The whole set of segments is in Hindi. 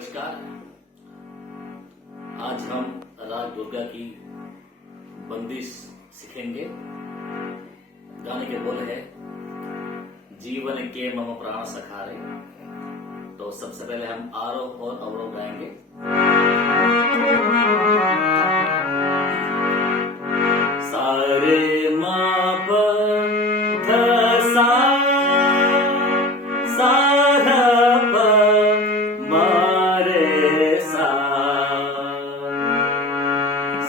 नमस्कार। आज हम राग दुर्गा की बंदिश सीखेंगे। गाने के बोल है जीवन के मम प्राण सखारे। तो सबसे पहले हम आरोह और अवरोह गाएंगे। सारे मा प ध सा सा ध प म रे सा।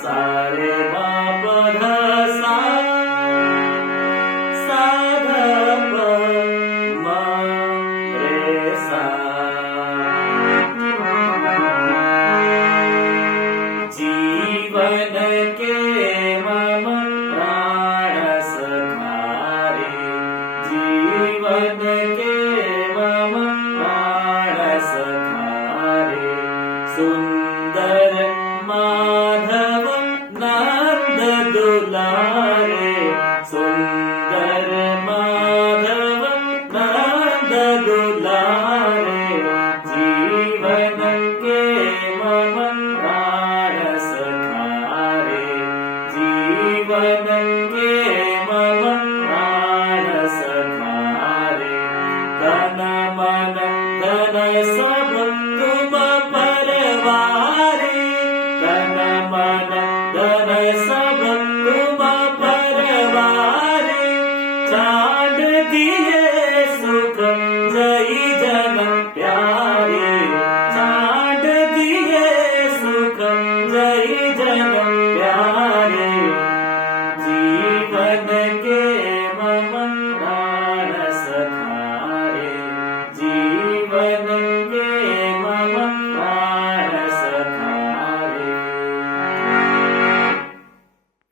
सारे मा प ध सा सा ध प म रे सा। जीवन के मम प्राण सखारे। जीवन के मम प्राण सखारे। सुंदर माधव नंद दुलारे। सुंदर माधव नंद दुलारे। जीवन